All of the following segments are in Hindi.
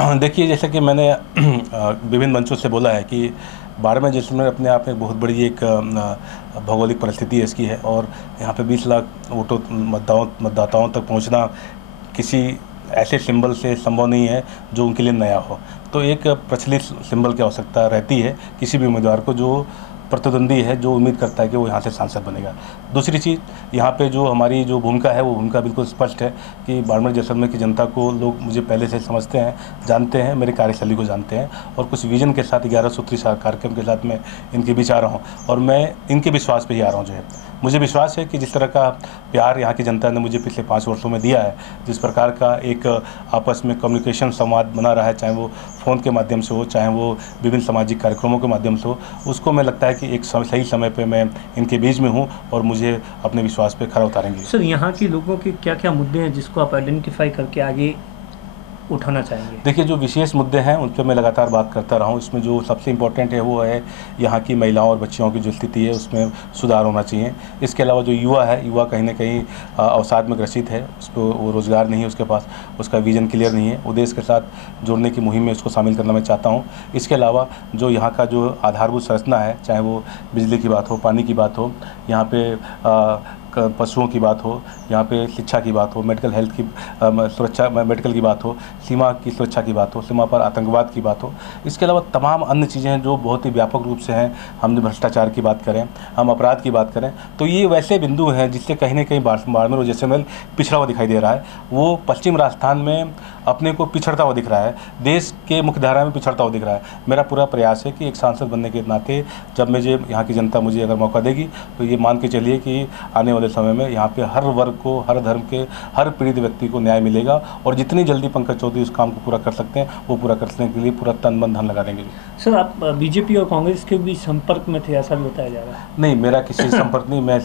देखिए, जैसे कि मैंने विभिन्न मंचों से बोला है कि बाड़मेर जैसलमेर अपने आप में बहुत बड़ी एक भौगोलिक परिस्थिति इसकी है, और यहाँ पे 20 लाख वोटों मतदाताओं तक पहुँचना किसी ऐसे सिंबल से संभव नहीं है जो उनके लिए नया हो। तो एक प्रचलित सिंबल की आवश्यकता रहती है किसी भी उम्मीदवार को जो प्रतिद्वंदी है, जो उम्मीद करता है कि वो यहाँ से सांसद बनेगा। दूसरी चीज़, यहाँ पे जो हमारी जो भूमिका है वो भूमिका बिल्कुल स्पष्ट है कि बाड़मेर जैसलमेर की जनता को लोग मुझे पहले से समझते हैं, जानते हैं, मेरी कार्यशैली को जानते हैं, और कुछ विजन के साथ 11 सूत्री कार्यक्रम के साथ मैं इनके बीच आ रहा हूँ, और मैं इनके विश्वास पर ही आ रहा हूँ। जो है मुझे विश्वास है कि जिस तरह का प्यार यहाँ की जनता ने मुझे पिछले 5 वर्षों में दिया है, जिस प्रकार का एक आपस में कम्युनिकेशन संवाद बना रहा है, चाहे वो फ़ोन के माध्यम से हो, चाहे वो विभिन्न सामाजिक कार्यक्रमों के माध्यम से हो, उसको मैं लगता है कि एक सही समय पे मैं इनके बीच में हूँ और मुझे अपने विश्वास पे खरा उतारेंगे। सर, यहाँ के लोगों के क्या क्या मुद्दे हैं जिसको आप आइडेंटिफाई करके आगे उठाना चाहेंगे? देखिए, जो विशेष मुद्दे हैं उन पर मैं लगातार बात करता रहा हूँ। इसमें जो सबसे इम्पोर्टेंट है वो है यहाँ की महिलाओं और बच्चियों की जो स्थिति है उसमें सुधार होना चाहिए। इसके अलावा जो युवा है, युवा कहीं ना कहीं अवसाद में ग्रसित है, उसको वो रोज़गार नहीं है उसके पास, उसका विजन क्लियर नहीं है, वो देश के साथ जुड़ने की मुहिम में उसको शामिल करना मैं चाहता हूँ। इसके अलावा जो यहाँ का जो आधारभूत संरचना है, चाहे वो बिजली की बात हो, पानी की बात हो, यहाँ पे पशुओं की बात हो, यहाँ पे शिक्षा की बात हो, मेडिकल हेल्थ की सुरक्षा, मेडिकल की बात हो, सीमा की सुरक्षा की बात हो, सीमा पर आतंकवाद की बात हो, इसके अलावा तमाम अन्य चीज़ें हैं जो बहुत ही व्यापक रूप से हैं। हम भ्रष्टाचार की बात करें, हम अपराध की बात करें, तो ये वैसे बिंदु हैं जिससे कहीं ना कहीं बाड़मेर और जैसलमेर पिछड़ा हुआ दिखाई दे रहा है। वो पश्चिम राजस्थान में अपने को पिछड़ता हुआ दिख रहा है, देश के मुख्य धारा में पिछड़ता हुआ दिख रहा है। मेरा पूरा प्रयास है कि एक सांसद बनने के नाते जब मुझे यहाँ की जनता मुझे अगर मौका देगी तो ये मान के चलिए कि आने वाले समय में यहाँ पे हर वर्ग को, हर धर्म के, हर पीड़ित व्यक्ति को न्याय मिलेगा, और जितनी जल्दी पंकज चौधरी उस काम को पूरा कर सकते हैं वो पूरा करने के लिए पूरा तन मन धन लगा देंगे। सर, आप बीजेपी और कांग्रेस के भी संपर्क में थे, ऐसा भी बताया जा रहा है? नहीं, मेरा किसी से संपर्क नहीं, मैं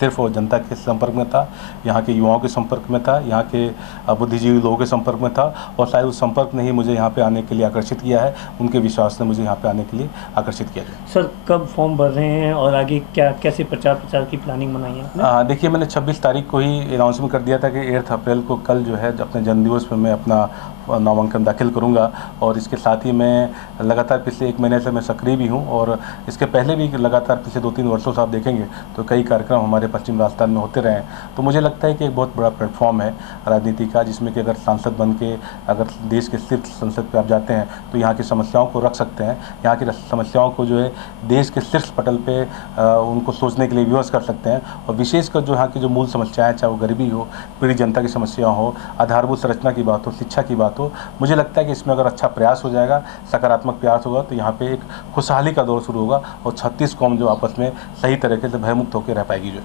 सिर्फ जनता के संपर्क में था, यहाँ के युवाओं के संपर्क में था, यहाँ के बुद्धिजीवी लोगों के संपर्क में था, और शायद उस संपर्क ने ही मुझे यहाँ पे आने के लिए आकर्षित किया है, उनके विश्वास ने मुझे यहाँ पे आने के लिए आकर्षित किया है। सर, कब फॉर्म भर रहे हैं और आगे क्या कैसे प्रचार की प्लानिंग बनाई है? देखिए, मैंने 26 तारीख को ही अनाउंसमेंट कर दिया था कि 8 अप्रैल को कल जो है अपने जन्मदिवस पर मैं अपना नामांकन दाखिल करूंगा, और इसके साथ ही मैं लगातार पिछले 1 महीने से मैं सक्रिय भी हूं, और इसके पहले भी लगातार पिछले 2-3 वर्षों से आप देखेंगे तो कई कार्यक्रम हमारे पश्चिम राजस्थान में होते रहे हैं। तो मुझे लगता है कि एक बहुत बड़ा प्लेटफॉर्म है राजनीति का, जिसमें कि अगर सांसद बन के अगर देश के शीर्ष संसद पर आप जाते हैं तो यहाँ की समस्याओं को रख सकते हैं, यहाँ की समस्याओं को जो है देश के शीर्ष पटल पर उनको सोचने के लिए विवश कर सकते हैं, और विशेषकर जो यहाँ की जो मूल समस्याएँ, चाहे वो गरीबी हो, पीड़ित जनता की समस्या हो, आधारभूत संरचना की बात हो, शिक्षा की बात हो, मुझे लगता है कि इसमें अगर अच्छा प्रयास हो जाएगा, सकारात्मक प्रयास होगा, तो यहाँ पे एक खुशहाली का दौर शुरू होगा, और 36 कौम जो आपस में सही तरीके से भयमुक्त होकर रह पाएगी। जो